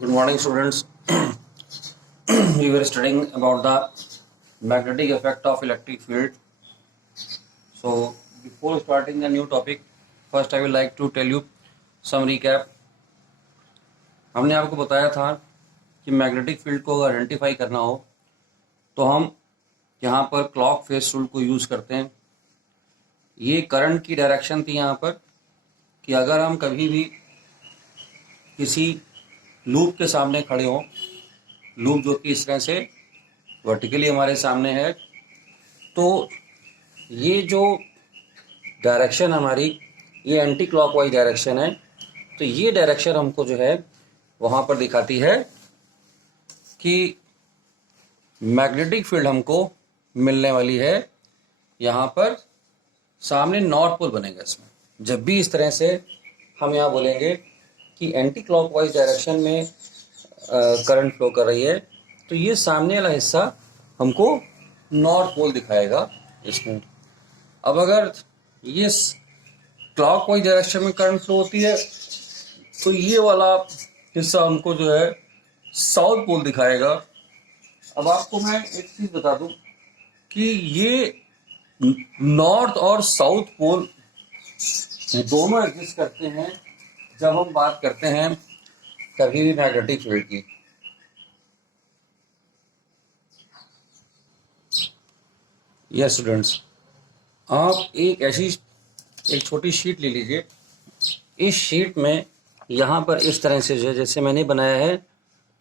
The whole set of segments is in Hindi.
Good morning, students. We were studying about the magnetic effect of electric field. So, before starting the new topic, first I will like to tell you some recap. हमने आपको बताया था कि मैग्नेटिक फील्ड को अगर आइडेंटिफाई करना हो तो हम यहाँ पर क्लॉक फेस रूल को यूज़ करते हैं। ये करंट की डायरेक्शन थी यहाँ पर कि अगर हम कभी भी किसी लूप के सामने खड़े हों, लूप जो कि इस तरह से वर्टिकली हमारे सामने है, तो ये जो डायरेक्शन हमारी ये एंटी क्लॉकवाइज डायरेक्शन है। तो ये डायरेक्शन हमको जो है वहाँ पर दिखाती है कि मैग्नेटिक फील्ड हमको मिलने वाली है। यहाँ पर सामने नॉर्थ पोल बनेगा। इसमें जब भी इस तरह से हम यहाँ बोलेंगे कि एंटी क्लॉकवाइज डायरेक्शन में करंट फ्लो कर रही है, तो ये सामने वाला हिस्सा हमको नॉर्थ पोल दिखाएगा इसमें। अब अगर ये क्लॉकवाइज डायरेक्शन में करंट फ्लो होती है तो ये वाला हिस्सा हमको जो है साउथ पोल दिखाएगा। अब आपको मैं एक चीज बता दूं कि ये नॉर्थ और साउथ पोल दोनों एग्जिस्ट करते हैं जब हम बात करते हैं कभी भी मैग्नेटिक फील्ड की। यस स्टूडेंट्स, आप एक छोटी शीट ले लीजिए। इस शीट में यहाँ पर इस तरह से जो है जैसे मैंने बनाया है,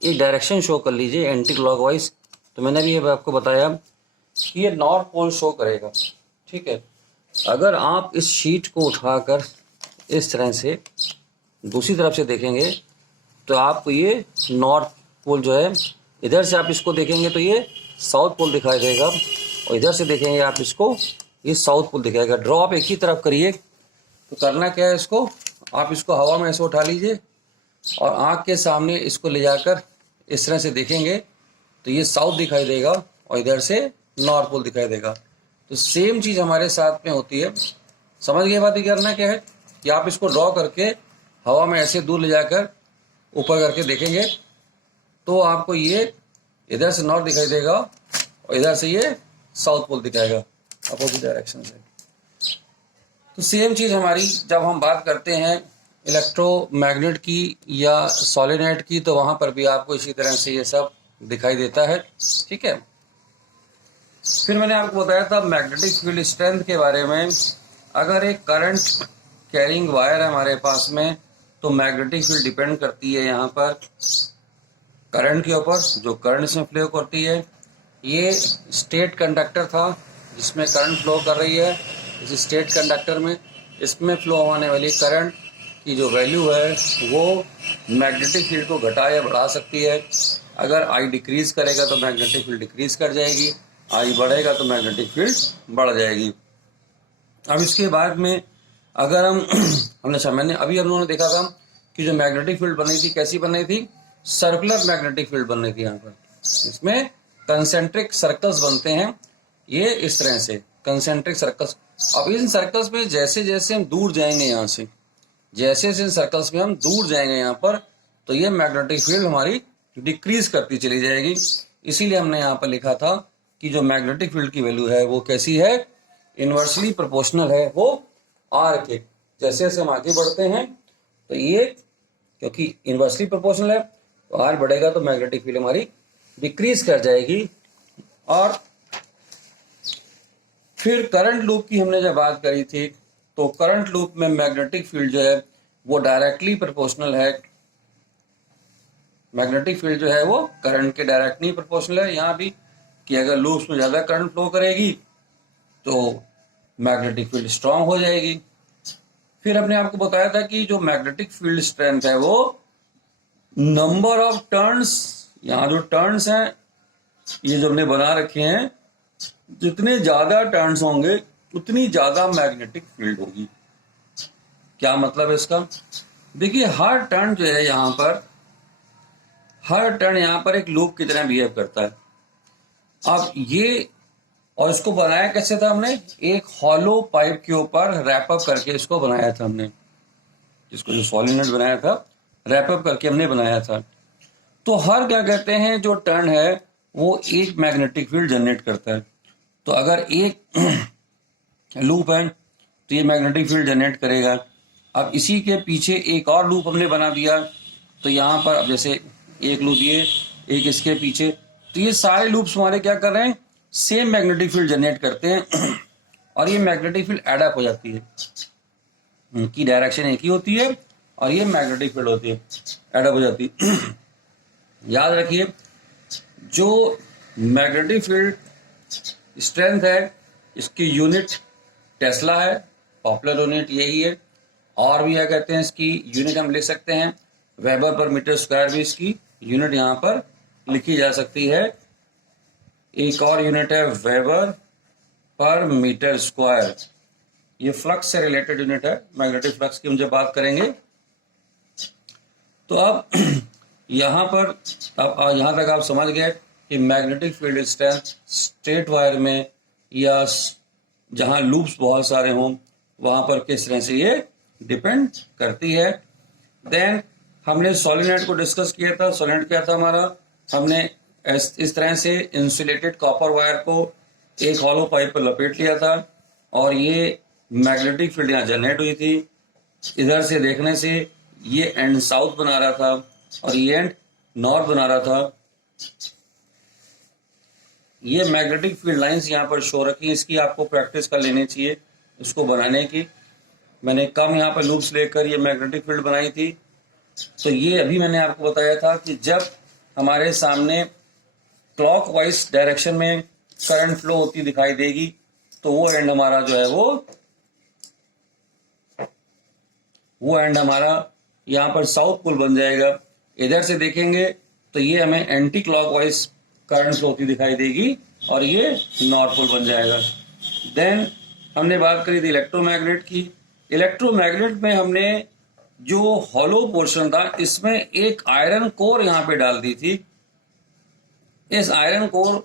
एक डायरेक्शन शो कर लीजिए एंटी क्लॉकवाइज। तो मैंने भी आपको बताया कि ये नॉर्थ पोल शो करेगा, ठीक है। अगर आप इस शीट को उठाकर इस तरह से दूसरी तरफ से देखेंगे तो आपको ये नॉर्थ पोल जो है, इधर से आप इसको देखेंगे तो ये साउथ पोल दिखाई देगा, और इधर से देखेंगे आप इसको, ये साउथ पोल दिखाएगा। ड्रॉ आप एक ही तरफ करिए। तो करना क्या है, इसको आप इसको हवा में ऐसे उठा लीजिए और आँख के सामने इसको ले जाकर इस तरह से देखेंगे तो ये साउथ दिखाई देगा और इधर से नॉर्थ पोल दिखाई देगा। तो सेम चीज़ हमारे साथ में होती है। समझ गए बात? ये करना क्या है कि आप इसको ड्रॉ करके हवा में ऐसे दूर ले जाकर ऊपर करके देखेंगे तो आपको ये इधर से नॉर्थ दिखाई देगा और इधर से ये साउथ पोल दिखाएगा अपोजिट डायरेक्शन से। तो सेम चीज़ हमारी जब हम बात करते हैं इलेक्ट्रोमैग्नेट की या सॉलिनॉइड की, तो वहाँ पर भी आपको इसी तरह से ये सब दिखाई देता है, ठीक है। फिर मैंने आपको बताया था मैग्नेटिक फील्ड स्ट्रेंथ के बारे में। अगर एक करंट कैरिंग वायर है हमारे पास में तो मैग्नेटिक फील्ड डिपेंड करती है यहाँ पर करंट के ऊपर, जो करंट इसमें फ्लो करती है। ये स्टेट कंडक्टर था जिसमें करंट फ्लो कर रही है। इस स्टेट कंडक्टर में इसमें फ्लो होने वाली करंट की जो वैल्यू है वो मैग्नेटिक फील्ड को घटा या बढ़ा सकती है। अगर आई डिक्रीज करेगा तो मैग्नेटिक फील्ड डिक्रीज कर जाएगी, आई बढ़ेगा तो मैग्नेटिक फील्ड बढ़ जाएगी। अब इसके बाद में अगर मैंने अभी हम लोगों ने देखा था कि जो मैग्नेटिक फील्ड बन रही थी कैसी बन रही थी, सर्कुलर मैग्नेटिक फील्ड बन रही थी। यहाँ पर इसमें कंसेंट्रिक सर्कल्स बनते हैं, ये इस तरह से कंसेंट्रिक सर्कल्स। अब इन सर्कल्स में जैसे जैसे हम दूर जाएंगे यहाँ से, जैसे जैसे इन सर्कल्स में हम दूर जाएंगे यहाँ पर, तो ये मैग्नेटिक फील्ड हमारी डिक्रीज करती चली जाएगी। इसीलिए हमने यहाँ पर लिखा था कि जो मैग्नेटिक फील्ड की वैल्यू है वो कैसी है, इन्वर्सली प्रोपोर्शनल है वो आर के। जैसे जैसे हम आगे बढ़ते हैं तो ये क्योंकि इन्वर्सली प्रोपोर्शनल है तो आर बढ़ेगा तो मैग्नेटिक फील्ड हमारी डिक्रीज कर जाएगी। और फिर करंट लूप की हमने जब बात करी थी तो करंट लूप में मैग्नेटिक फील्ड जो है वो डायरेक्टली प्रोपोर्शनल है। मैग्नेटिक फील्ड जो है वो करंट के डायरेक्टली प्रोपोर्शनल है यहाँ भी, कि अगर लूप में ज्यादा करंट फ्लो करेगी तो मैग्नेटिक फील्ड स्ट्रांग हो जाएगी। फिर हमने आपको बताया था कि जो मैग्नेटिक फील्ड स्ट्रेंथ है वो नंबर ऑफ टर्न्स, यहाँ जो टर्न्स हैं ये जो हमने बना रखे हैं, जितने ज्यादा टर्न्स होंगे उतनी ज्यादा मैग्नेटिक फील्ड होगी। क्या मतलब है इसका? देखिए हर टर्न जो है यहाँ पर, हर टर्न यहाँ पर एक लूप की तरह बिहेव करता है। अब ये, और इसको बनाया कैसे था हमने, एक हॉलो पाइप के ऊपर रैप अप करके इसको बनाया था हमने, जिसको जो सॉलिनॉइड बनाया था रैप अप करके हमने बनाया था। तो हर क्या कहते हैं जो टर्न है वो एक मैग्नेटिक फील्ड जनरेट करता है। तो अगर एक लूप है तो ये मैग्नेटिक फील्ड जनरेट करेगा। अब इसी के पीछे एक और लूप हमने बना दिया, तो यहाँ पर अब जैसे एक लूप ये, एक इसके पीछे, तो ये सारे लूप्स हमारे क्या कर रहे हैं, सेम मैग्नेटिक फील्ड जनरेट करते हैं और ये मैग्नेटिक फील्ड एडअप हो जाती है, उनकी डायरेक्शन एक ही होती है और ये मैग्नेटिक फील्ड होती है, एडअप हो जाती है। याद रखिए, जो मैग्नेटिक फील्ड स्ट्रेंथ है इसकी यूनिट टेस्ला है, पॉपुलर यूनिट यही है। और भी क्या कहते हैं, इसकी यूनिट हम लिख सकते हैं वेबर पर मीटर स्क्वायर, भी इसकी यूनिट यहाँ पर लिखी जा सकती है। एक और यूनिट है वेबर पर मीटर स्क्वायर, ये फ्लक्स से रिलेटेड यूनिट है, मैग्नेटिक फ्लक्स की हम जब बात करेंगे। तो अब यहाँ पर अब यहाँ तक आप समझ गए कि magnetic field strength straight wire में या जहाँ लूप्स बहुत सारे हों वहाँ पर किस तरह से ये डिपेंड करती है। देन हमने सोलेनॉइड को डिस्कस किया था। सोलेनॉइड क्या था हमारा, हमने इस तरह से इंसुलेटेड कॉपर वायर को एक हॉलो पाइप पर लपेट लिया था और ये मैग्नेटिक फील्ड यहाँ जनरेट हुई थी। इधर से देखने से ये एंड साउथ बना रहा था और ये एंड नॉर्थ बना रहा था। ये मैग्नेटिक फील्ड लाइंस यहाँ पर शो रखी, इसकी आपको प्रैक्टिस कर लेनी चाहिए इसको बनाने की। मैंने कम यहाँ पर लूप्स लेकर ये मैग्नेटिक फील्ड बनाई थी। तो ये अभी मैंने आपको बताया था कि जब हमारे सामने क्लॉकवाइज डायरेक्शन में करंट फ्लो होती दिखाई देगी तो वो एंड हमारा जो है वो एंड हमारा यहाँ पर साउथ पोल बन जाएगा। इधर से देखेंगे तो ये हमें एंटी क्लॉकवाइज करंट फ्लो होती दिखाई देगी और ये नॉर्थ पोल बन जाएगा। देन हमने बात करी थी इलेक्ट्रोमैग्नेट की। इलेक्ट्रोमैग्नेट में हमने जो हॉलो पोर्शन था इसमें एक आयरन कोर यहाँ पे डाल दी थी। इस आयरन कोर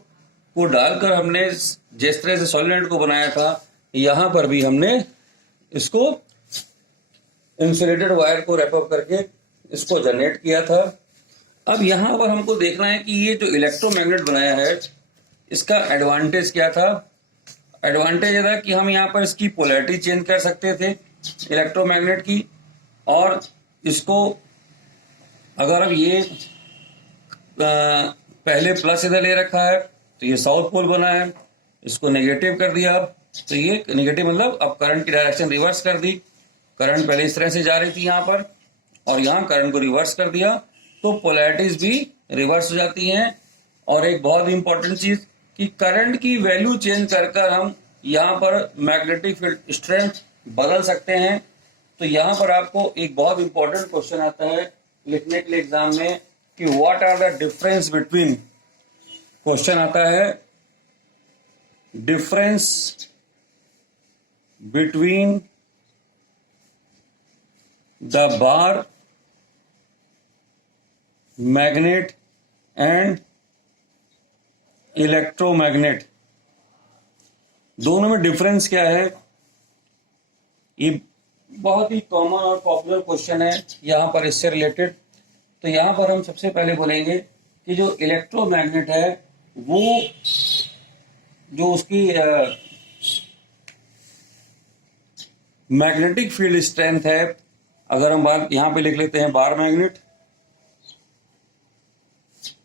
को डालकर हमने जिस तरह से सोलेनॉइड को बनाया था यहाँ पर भी हमने इसको इंसुलेटेड वायर को रैप अप करके इसको जनरेट किया था। अब यहाँ पर हमको देखना है कि ये जो इलेक्ट्रोमैग्नेट बनाया है इसका एडवांटेज क्या था। एडवांटेज ये था कि हम यहाँ पर इसकी पोलैरिटी चेंज कर सकते थे इलेक्ट्रोमैग्नेट की, और इसको अगर अब ये पहले प्लस इधर ले रखा है तो ये साउथ पोल बना है, इसको नेगेटिव कर दिया अब तो ये नेगेटिव मतलब अब करंट की डायरेक्शन रिवर्स कर दी। करंट पहले इस तरह से जा रही थी यहाँ पर और यहाँ करंट को रिवर्स कर दिया तो पोलैरिटीज भी रिवर्स हो जाती हैं। और एक बहुत इंपॉर्टेंट चीज कि करंट की वैल्यू चेंज कर हम यहाँ पर मैग्नेटिक फील्ड स्ट्रेंथ बदल सकते हैं। तो यहाँ पर आपको एक बहुत इंपॉर्टेंट क्वेश्चन आता है लिखने के लिए एग्जाम में कि what are the difference between, question आता है difference between the bar magnet and electromagnet, दोनों में डिफरेंस क्या है। ये बहुत ही कॉमन और पॉपुलर क्वेश्चन है यहाँ पर इससे रिलेटेड। तो यहाँ पर हम सबसे पहले बोलेंगे कि जो इलेक्ट्रोमैग्नेट है वो जो उसकी मैग्नेटिक फील्ड स्ट्रेंथ है, अगर हम बात यहाँ पे लिख लेते हैं बार मैग्नेट,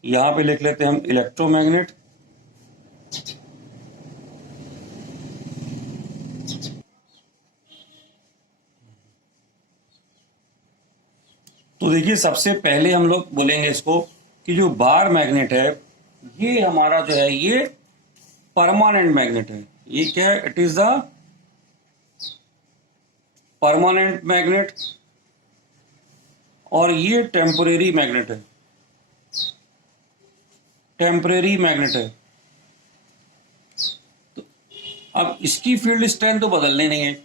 यहाँ पे लिख लेते हैं हम इलेक्ट्रोमैग्नेट। तो देखिए सबसे पहले हम लोग बोलेंगे इसको कि जो बार मैग्नेट है ये हमारा जो है ये परमानेंट मैग्नेट है। ये क्या है, it is the permanent magnet और ये टेम्परेरी मैग्नेट है, टेम्परेरी मैग्नेट है। तो अब इसकी फील्ड स्ट्रेंथ तो बदलनी नहीं है,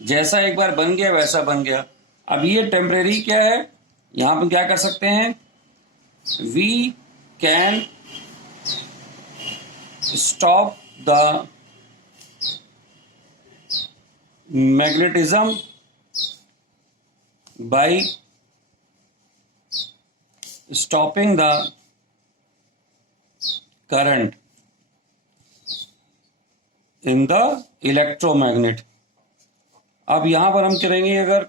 जैसा एक बार बन गया वैसा बन गया। अब ये टेम्परेरी क्या है, यहां पर क्या कर सकते हैं, we can stop the magnetism by stopping the current in the electromagnet। अब यहां पर हम करेंगे अगर,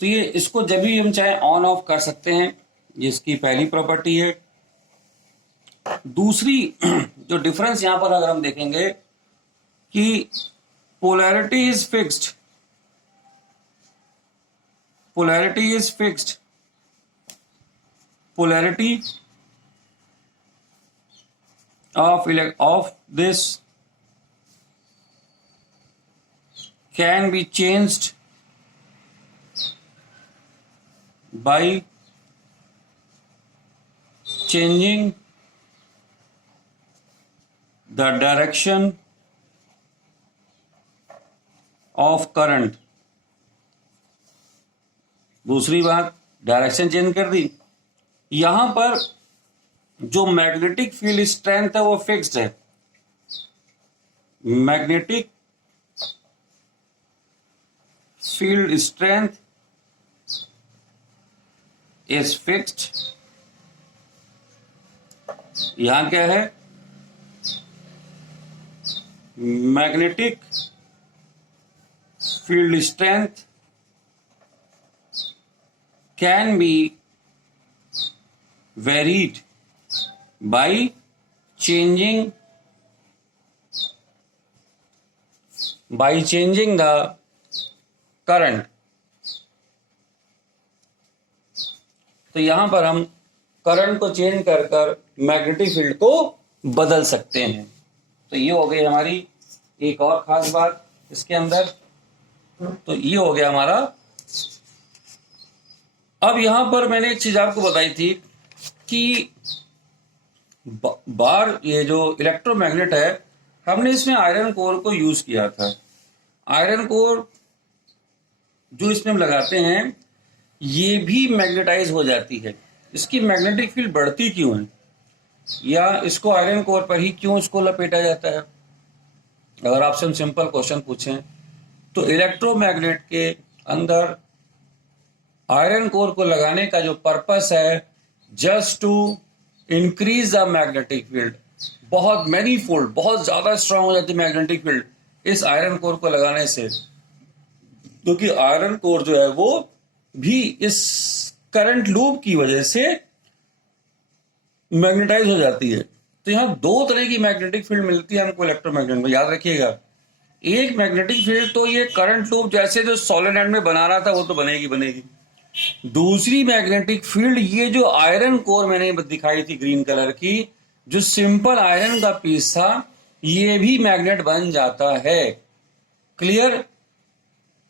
तो ये इसको जब भी हम चाहे ऑन ऑफ कर सकते हैं, ये इसकी पहली प्रॉपर्टी है। दूसरी जो डिफरेंस यहां पर अगर हम देखेंगे कि polarity is fixed, polarity is fixed, polarity of this can be changed by changing the direction of current। दूसरी बात, डायरेक्शन चेंज कर दी। यहां पर जो मैग्नेटिक फील्ड स्ट्रेंथ है वो फिक्स्ड है, magnetic field strength is fixed. यहां क्या है, magnetic field strength can be varied by changing the current। तो यहां पर हम करंट को चेंज कर मैग्नेटिक फील्ड को बदल सकते हैं। तो ये हो गई हमारी एक और खास बात इसके अंदर। तो ये हो गया हमारा। अब यहां पर मैंने एक चीज आपको बताई थी कि बार ये जो इलेक्ट्रोमैग्नेट है, हमने इसमें आयरन कोर को यूज किया था। आयरन कोर जो इसमें हम लगाते हैं ये भी मैग्नेटाइज हो जाती है। इसकी मैग्नेटिक फील्ड बढ़ती क्यों है, या इसको आयरन कोर पर ही क्यों इसको लपेटा जाता है? अगर आपसे हम सिंपल क्वेश्चन पूछें तो इलेक्ट्रोमैग्नेट के अंदर आयरन कोर को लगाने का जो पर्पस है, just to increase the magnetic field. बहुत मैनी फोल्ड, बहुत ज्यादा स्ट्रांग हो जाती है मैग्नेटिक फील्ड इस आयरन कोर को लगाने से, क्योंकि आयरन कोर जो है वो भी इस करंट लूप की वजह से मैग्नेटाइज हो जाती है। तो यहां दो तरह की मैग्नेटिक फील्ड मिलती है हमको इलेक्ट्रोमैग्नेट में, याद रखिएगा। एक मैग्नेटिक फील्ड तो ये करंट लूप जैसे जो सोलेनॉइड में बना रहा था वो तो बनेगी। दूसरी मैग्नेटिक फील्ड ये जो आयरन कोर मैंने दिखाई थी ग्रीन कलर की, जो सिंपल आयरन का पीस था, ये भी मैग्नेट बन जाता है। क्लियर?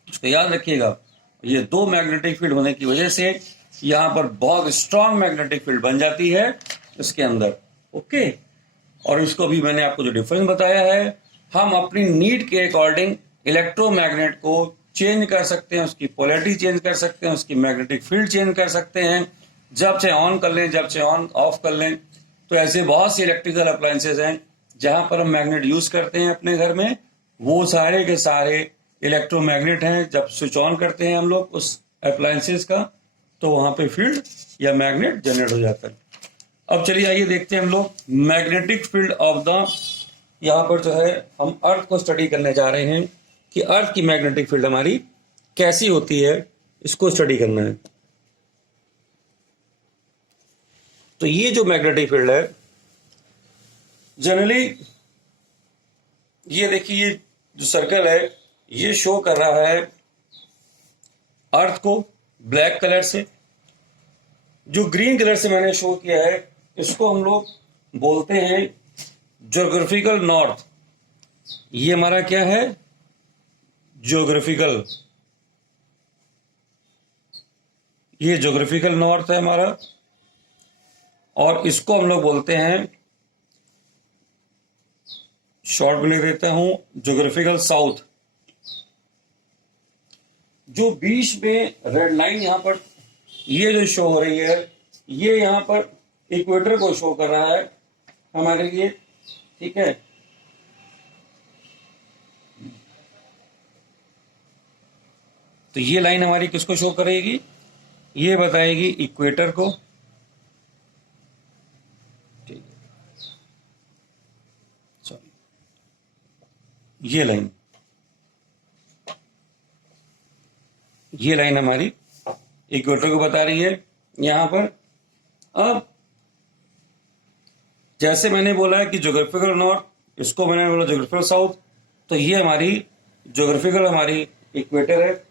तो याद रखिएगा, ये दो मैग्नेटिक फील्ड होने की वजह से यहां पर बहुत स्ट्रांग मैग्नेटिक फील्ड बन जाती है इसके अंदर। ओके, और इसको भी मैंने आपको जो डिफरेंस बताया है, हम अपनी नीड के अकॉर्डिंग इलेक्ट्रोमैग्नेट को चेंज कर सकते हैं, उसकी पोलैरिटी चेंज कर सकते हैं, उसकी मैग्नेटिक फील्ड चेंज कर सकते हैं, जब से ऑन कर लें, जब से ऑन ऑफ कर लें। तो ऐसे बहुत सी इलेक्ट्रिकल अप्लायंसेज हैं जहां पर हम मैग्नेट यूज करते हैं अपने घर में, वो सारे के सारे इलेक्ट्रोमैग्नेट हैं। जब स्विच ऑन करते हैं हम लोग उस अप्लायंसेज का, तो वहां पे फील्ड या मैग्नेट जनरेट हो जाता है। अब चलिए आइए देखते हैं हम लोग मैग्नेटिक फील्ड ऑफ द, यहाँ पर जो है हम अर्थ को स्टडी करने जा रहे हैं कि अर्थ की मैग्नेटिक फील्ड हमारी कैसी होती है, इसको स्टडी करना है। तो ये जो मैग्नेटिक फील्ड है, जनरली ये देखिए, ये जो सर्कल है ये शो कर रहा है अर्थ को ब्लैक कलर से। जो ग्रीन कलर से मैंने शो किया है इसको हम लोग बोलते हैं ज्योग्राफिकल नॉर्थ। ये हमारा क्या है, ज्योग्राफिकल, ये ज्योग्राफिकल नॉर्थ है हमारा। और इसको हम लोग बोलते हैं, शॉर्ट में लिख देता हूं, ज्योग्राफिकल साउथ। जो बीच में रेड लाइन यहां पर ये जो शो हो रही है, ये यहां पर इक्वेटर को शो कर रहा है हमारे लिए, ठीक है। तो ये लाइन हमारी किसको शो करेगी, ये बताएगी इक्वेटर को, ये लाइन, ये लाइन हमारी इक्वेटर को बता रही है यहां पर। अब जैसे मैंने बोला है कि ज्योग्राफिकल नॉर्थ, इसको मैंने बोला ज्योग्राफिकल साउथ, तो ये हमारी ज्योग्राफिकल हमारी इक्वेटर है।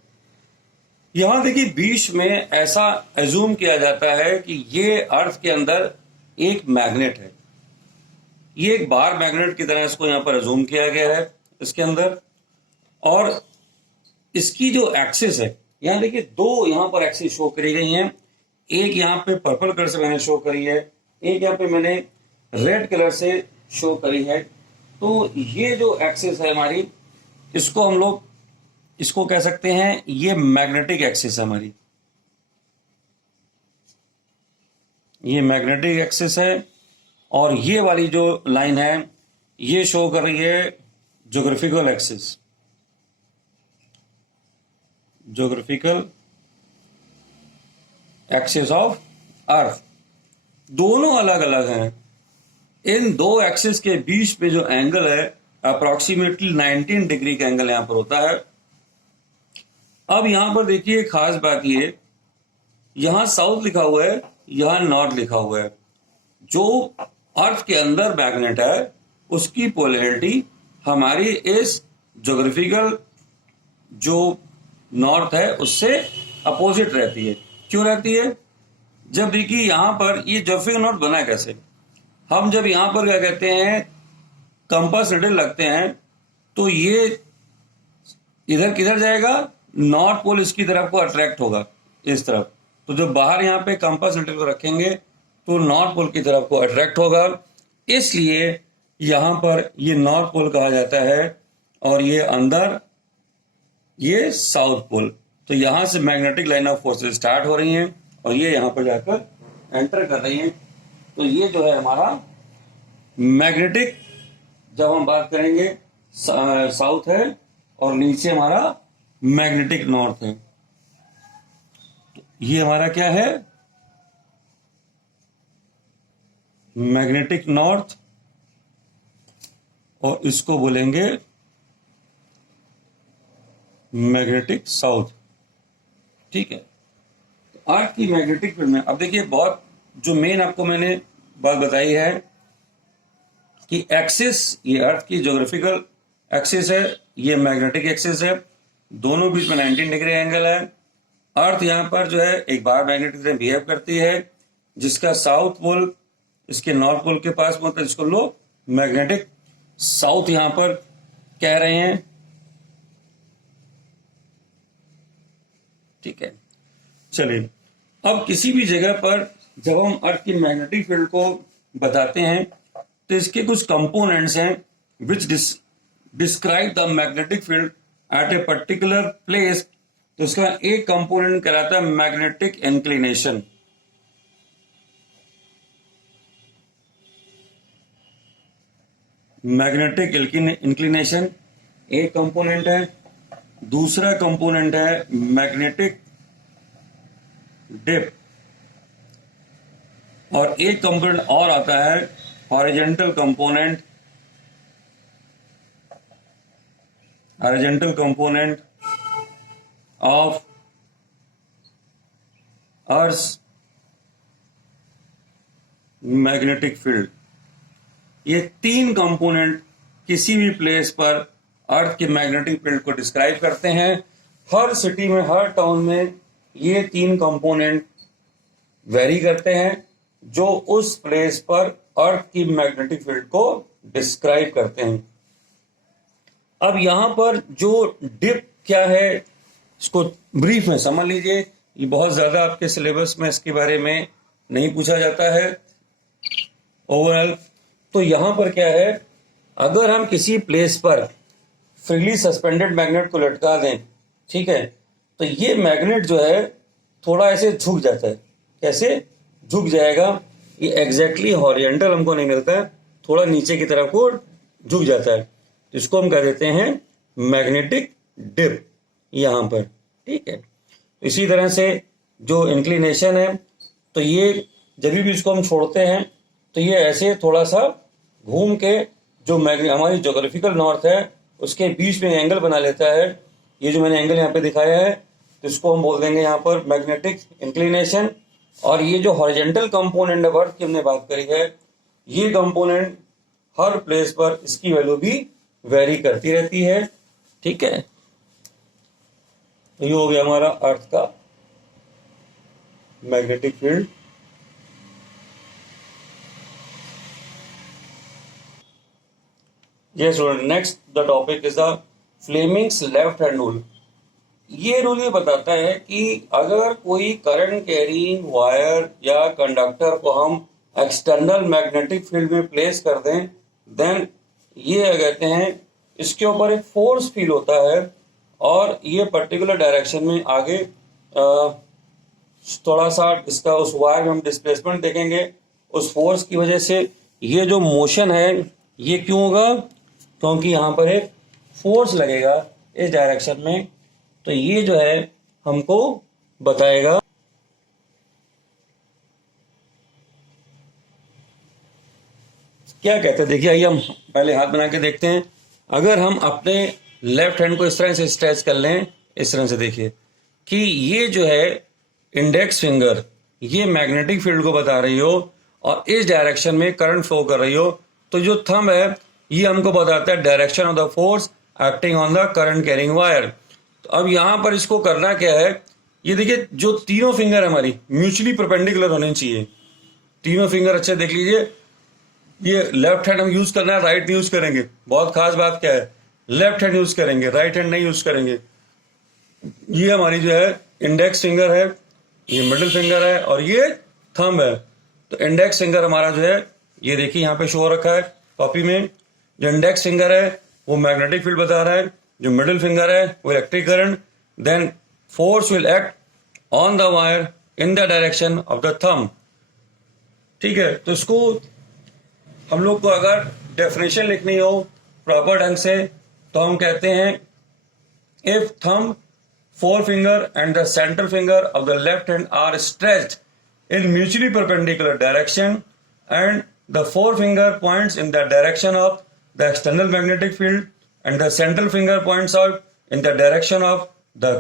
यहां देखिए बीच में ऐसा एज्यूम किया जाता है कि ये अर्थ के अंदर एक मैग्नेट है, ये एक बार मैग्नेट की तरह इसको यहां पर एज्यूम किया गया है इसके अंदर। और इसकी जो एक्सिस है, यहां देखिए दो यहां पर एक्सिस शो करी गई हैं, एक यहां पे पर्पल कलर से मैंने शो करी है, एक यहां पे मैंने रेड कलर से शो करी है। तो ये जो एक्सिस है हमारी, इसको हम लोग इसको कह सकते हैं ये मैग्नेटिक एक्सिस है हमारी, ये मैग्नेटिक एक्सिस है। और ये वाली जो लाइन है ये शो कर रही है geographical axis, geographical axis of earth. दोनों अलग अलग हैं। इन दो एक्सिस के बीच में जो एंगल है अप्रोक्सीमेटली 19 डिग्री का एंगल यहां पर होता है। अब यहां पर देखिए खास बात ये, यहां साउथ लिखा हुआ है, यहां नॉर्थ लिखा हुआ है। जो अर्थ के अंदर मैग्नेट है उसकी पोलैरिटी हमारी इस ज्योग्राफिकल जो नॉर्थ है उससे अपोजिट रहती है। क्यों रहती है? जब देखिए यहां पर ये ज्योग्राफिकल नॉर्थ बना कैसे, हम जब यहां पर क्या कहते हैं कंपास नीडल लगते हैं तो ये इधर किधर जाएगा, नॉर्थ पोल इसकी तरफ को अट्रैक्ट होगा इस तरफ। तो जब बाहर यहां पे कंपास नीडल को रखेंगे तो नॉर्थ पोल की तरफ को अट्रैक्ट होगा, इसलिए यहां पर ये नॉर्थ पोल कहा जाता है और ये अंदर ये साउथ पोल। तो यहां से magnetic line of forces start हो रही हैं और ये यहां पर जाकर एंटर कर रही हैं। तो ये जो है हमारा मैग्नेटिक, जब हम बात करेंगे साउथ है और नीचे हमारा मैग्नेटिक नॉर्थ है। तो ये हमारा क्या है, मैग्नेटिक नॉर्थ, और इसको बोलेंगे मैग्नेटिक साउथ। ठीक है, तो अर्थ की मैग्नेटिक फील्ड में अब देखिए बहुत जो मेन आपको मैंने बात बताई है कि एक्सिस, ये अर्थ की ज्योग्राफिकल एक्सिस है, ये मैग्नेटिक एक्सिस है, दोनों बीच में 19 डिग्री एंगल है। अर्थ यहां पर जो है एक बार मैग्नेट की तरह बिहेव करती है, जिसका साउथ पोल इसके नॉर्थ पोल के पास होता है, जिसको लोग मैग्नेटिक साउथ यहां पर कह रहे हैं। ठीक है, चलिए अब किसी भी जगह पर जब हम अर्थ की मैग्नेटिक फील्ड को बताते हैं तो इसके कुछ कंपोनेंट्स हैं विच describe the magnetic field at a particular place. तो इसका एक कंपोनेंट कहलाता है मैग्नेटिक इंक्लिनेशन। मैग्नेटिक इंक्लिनेशन एक कंपोनेंट है। दूसरा कंपोनेंट है मैग्नेटिक डिप, और एक कंपोनेंट और आता है horizontal component, horizontal component of earth magnetic field. ये तीन कंपोनेंट किसी भी प्लेस पर अर्थ के मैग्नेटिक फील्ड को डिस्क्राइब करते हैं। हर सिटी में, हर टाउन में ये तीन कंपोनेंट वेरी करते हैं जो उस प्लेस पर अर्थ की मैग्नेटिक फील्ड को डिस्क्राइब करते हैं। अब यहां पर जो डिप क्या है इसको ब्रीफ में समझ लीजिए, ये बहुत ज्यादा आपके सिलेबस में इसके बारे में नहीं पूछा जाता है ओवरऑल। तो यहां पर क्या है, अगर हम किसी प्लेस पर फ्रीली सस्पेंडेड मैग्नेट को लटका दें, ठीक है, तो ये मैग्नेट जो है थोड़ा ऐसे झुक जाता है। कैसे झुक जाएगा, ये एग्जैक्टली हॉरिजॉन्टल हमको नहीं मिलता है, थोड़ा नीचे की तरफ को झुक जाता है। तो इसको हम कह देते हैं मैग्नेटिक डिप यहां पर। ठीक है, इसी तरह से जो इंक्लिनेशन है, तो ये जब भी इसको हम छोड़ते हैं तो ये ऐसे थोड़ा सा घूम के जो हमारी ज्योग्राफिकल नॉर्थ है उसके बीच में एंगल बना लेता है। ये जो मैंने एंगल यहाँ पे दिखाया है, तो इसको हम बोल देंगे यहाँ पर मैग्नेटिक इंक्लिनेशन। और ये जो हॉरिजॉन्टल कंपोनेंट ऑफ अर्थ की हमने बात करी है, ये कंपोनेंट हर प्लेस पर इसकी वैल्यू भी वेरी करती रहती है। ठीक है, तो ये हो गया हमारा अर्थ का magnetic field. Yes, student. Next, the topic is the Fleming's left hand rule. ये रूल ये बताता है कि अगर कोई करंट कैरिंग वायर या कंडक्टर को हम एक्सटर्नल मैग्नेटिक फील्ड में प्लेस कर दें, देन ये कहते हैं इसके ऊपर एक फोर्स फील होता है और ये पर्टिकुलर डायरेक्शन में आगे थोड़ा सा इसका उस वायर में हम डिस्प्लेसमेंट देखेंगे। उस फोर्स की वजह से ये जो मोशन है ये क्यों होगा, क्योंकि यहाँ पर एक फोर्स लगेगा इस डायरेक्शन में। तो ये जो है हमको बताएगा क्या कहते हैं। देखिए, आइए हम पहले हाथ बना के देखते हैं। अगर हम अपने लेफ्ट हैंड को इस तरह से स्ट्रेच कर लें, इस तरह से देखिए कि ये जो है इंडेक्स फिंगर ये मैग्नेटिक फील्ड को बता रही हो और इस डायरेक्शन में करंट फ्लो कर रही हो, तो जो थंब है ये हमको बताता है direction of the force acting on the current carrying wire. तो अब यहाँ पर इसको करना क्या है, ये देखिए जो तीनों फिंगर हमारी म्यूचुअली परपेंडिकुलर होने चाहिए। तीनों फिंगर अच्छे देख लीजिए, ये लेफ्ट हैंड हम यूज करना है, राइट यूज करेंगे। बहुत खास बात क्या है, लेफ्ट हैंड यूज करेंगे, राइट हैंड नहीं यूज करेंगे। ये हमारी जो है इंडेक्स फिंगर है, ये मिडिल फिंगर है और ये थंब है। तो इंडेक्स फिंगर हमारा जो है ये देखिए यहाँ पे शो रखा है कॉपी में। जो इंडेक्स फिंगर है वो मैग्नेटिक फील्ड बता रहा है, जो मिडिल फिंगर है वो electric current. Then force will act on the wire in the direction of the thumb. ठीक है, तो इसको हम लोग को अगर डेफिनेशन लिखनी हो प्रॉपर ढंग से तो हम कहते हैं if thumb, forefinger and the central finger of the left hand are stretched in mutually perpendicular direction and the forefinger points in the direction of the external magnetic field and the central finger points out in the direction of the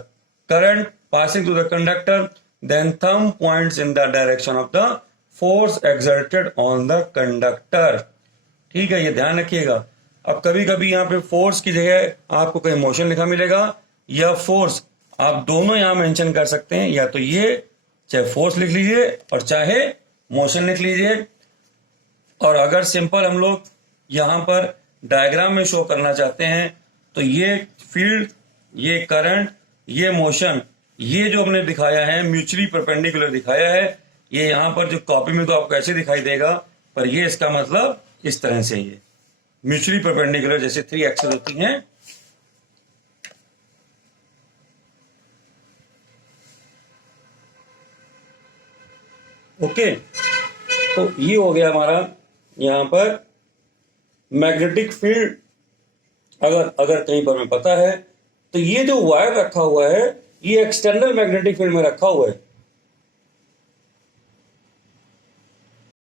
current passing through the conductor, then thumb points in the direction of the force exerted on the conductor. ठीक है, ये ध्यान रखिएगा। अब कभी कभी यहाँ पे फोर्स की जगह आपको कहीं मोशन लिखा मिलेगा या फोर्स, आप दोनों यहां मेंशन कर सकते हैं, या तो ये चाहे फोर्स लिख लीजिए और चाहे मोशन लिख लीजिए। और अगर सिंपल हम लोग यहां पर डायग्राम में शो करना चाहते हैं तो ये फील्ड, ये करंट, ये मोशन, ये जो हमने दिखाया है म्यूचुअली परपेंडिकुलर दिखाया है। ये यहां पर जो कॉपी में तो आपको ऐसे दिखाई देगा, पर ये इसका मतलब इस तरह से ये म्यूचुअली परपेंडिकुलर जैसे 3 एक्सिस होती हैं। ओके, तो ये हो गया हमारा यहां पर मैग्नेटिक फील्ड। अगर कहीं पर हमें पता है तो ये जो वायर रखा हुआ है ये एक्सटर्नल मैग्नेटिक फील्ड में रखा हुआ है।